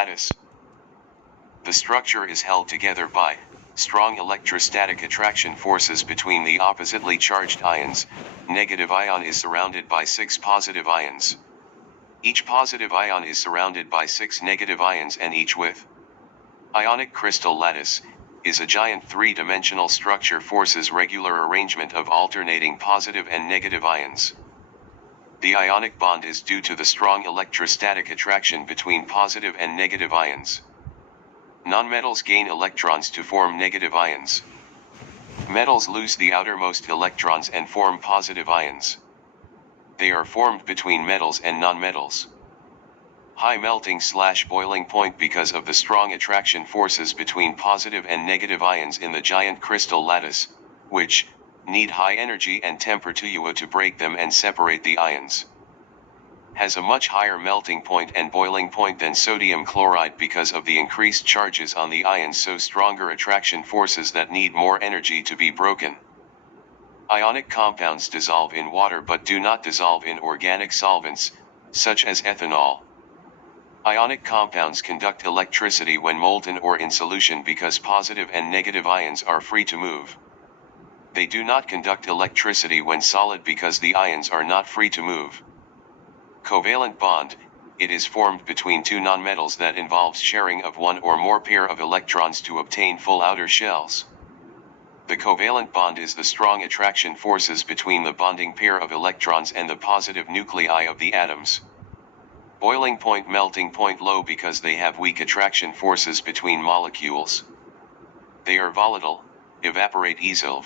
lattice. The structure is held together by strong electrostatic attraction forces between the oppositely charged ions. Negative ion is surrounded by 6 positive ions. Each positive ion is surrounded by 6 negative ions, and each with ionic crystal lattice is a giant three-dimensional structure forces regular arrangement of alternating positive and negative ions. The ionic bond is due to the strong electrostatic attraction between positive and negative ions. Nonmetals gain electrons to form negative ions. Metals lose the outermost electrons and form positive ions. They are formed between metals and nonmetals. High melting/boiling point because of the strong attraction forces between positive and negative ions in the giant crystal lattice, which need high energy and temperature to break them and separate the ions. Has a much higher melting point and boiling point than sodium chloride because of the increased charges on the ions, so stronger attraction forces that need more energy to be broken. Ionic compounds dissolve in water but do not dissolve in organic solvents, such as ethanol. Ionic compounds conduct electricity when molten or in solution because positive and negative ions are free to move. They do not conduct electricity when solid because the ions are not free to move. Covalent bond, it is formed between two nonmetals that involves sharing of one or more pair of electrons to obtain full outer shells. The covalent bond is the strong attraction forces between the bonding pair of electrons and the positive nuclei of the atoms. Boiling point, melting point low because they have weak attraction forces between molecules. They are volatile, evaporate easily.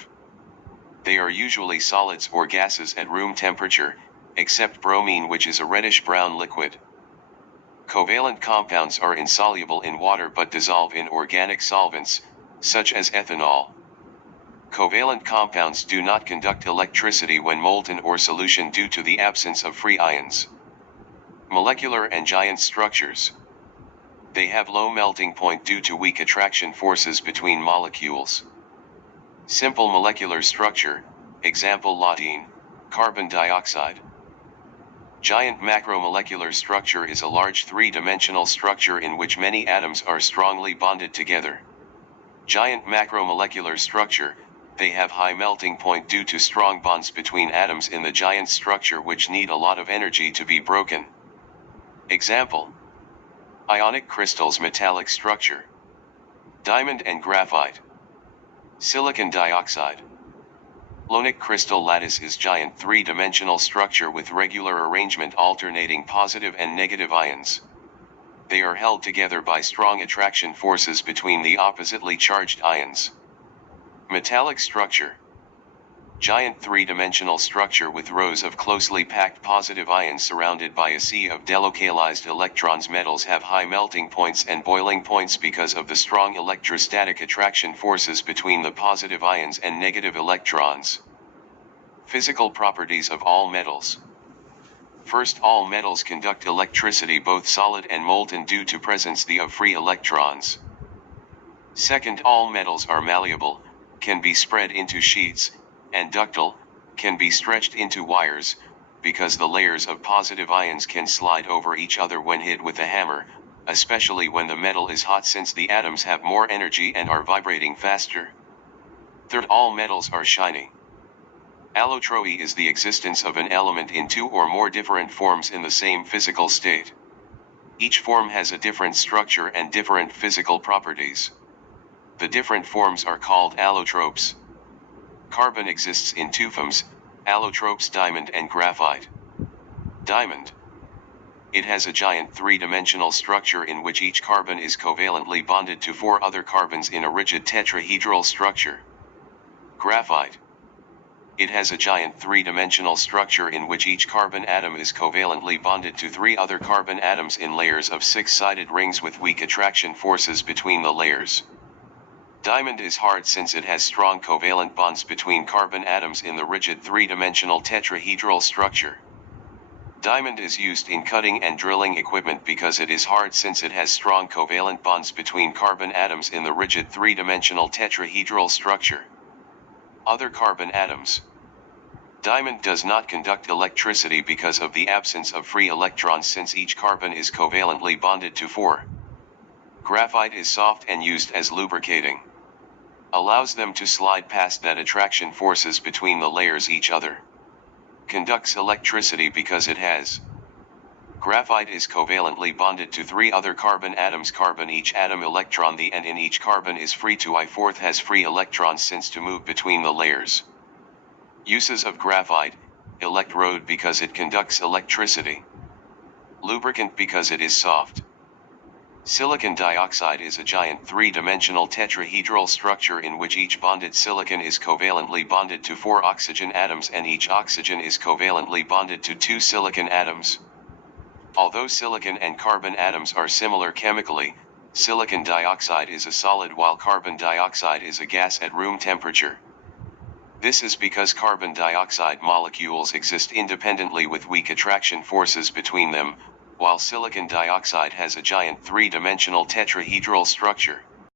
They are usually solids or gases at room temperature, except bromine, which is a reddish-brown liquid. Covalent compounds are insoluble in water but dissolve in organic solvents, such as ethanol. Covalent compounds do not conduct electricity when molten or solution due to the absence of free ions. Molecular and giant structures. They have low melting point due to weak attraction forces between molecules. Simple molecular structure, example lattice, carbon dioxide. Giant macromolecular structure is a large three-dimensional structure in which many atoms are strongly bonded together. Giant macromolecular structure, they have high melting point due to strong bonds between atoms in the giant structure which need a lot of energy to be broken. Example: ionic crystals, metallic structure. Diamond and graphite. Silicon dioxide. Ionic crystal lattice is giant three-dimensional structure with regular arrangement alternating positive and negative ions. They are held together by strong attraction forces between the oppositely charged ions. Metallic structure. Giant three-dimensional structure with rows of closely packed positive ions surrounded by a sea of delocalized electrons. Metals have high melting points and boiling points because of the strong electrostatic attraction forces between the positive ions and negative electrons. Physical properties of all metals. First, all metals conduct electricity, both solid and molten, due to presence of free electrons. Second, all metals are malleable, can be spread into sheets, and ductile, can be stretched into wires, because the layers of positive ions can slide over each other when hit with a hammer, especially when the metal is hot, since the atoms have more energy and are vibrating faster. Third, all metals are shiny. Allotropy is the existence of an element in two or more different forms in the same physical state. Each form has a different structure and different physical properties. The different forms are called allotropes. Carbon exists in two forms, allotropes: diamond and graphite. Diamond. It has a giant three-dimensional structure in which each carbon is covalently bonded to 4 other carbons in a rigid tetrahedral structure. Graphite. It has a giant three-dimensional structure in which each carbon atom is covalently bonded to 3 other carbon atoms in layers of 6-sided rings with weak attraction forces between the layers. Diamond is hard since it has strong covalent bonds between carbon atoms in the rigid three-dimensional tetrahedral structure. Diamond is used in cutting and drilling equipment because it is hard since it has strong covalent bonds between carbon atoms in the rigid three-dimensional tetrahedral structure. Other carbon atoms. Diamond does not conduct electricity because of the absence of free electrons, since each carbon is covalently bonded to 4 Graphite is soft and used as lubricating. Allows them to slide past that attraction forces between the layers each other. Conducts electricity because it has. Graphite is covalently bonded to 3 other carbon atoms. Carbon each atom electron. The N in each carbon is free to I4 has free electrons since to move between the layers. Uses of graphite: electrode because it conducts electricity. Lubricant because it is soft. Silicon dioxide is a giant 3-dimensional tetrahedral structure in which each bonded silicon is covalently bonded to 4 oxygen atoms and each oxygen is covalently bonded to 2 silicon atoms. Although silicon and carbon atoms are similar chemically, silicon dioxide is a solid while carbon dioxide is a gas at room temperature. This is because carbon dioxide molecules exist independently with weak attraction forces between them, while silicon dioxide has a giant 3-dimensional tetrahedral structure.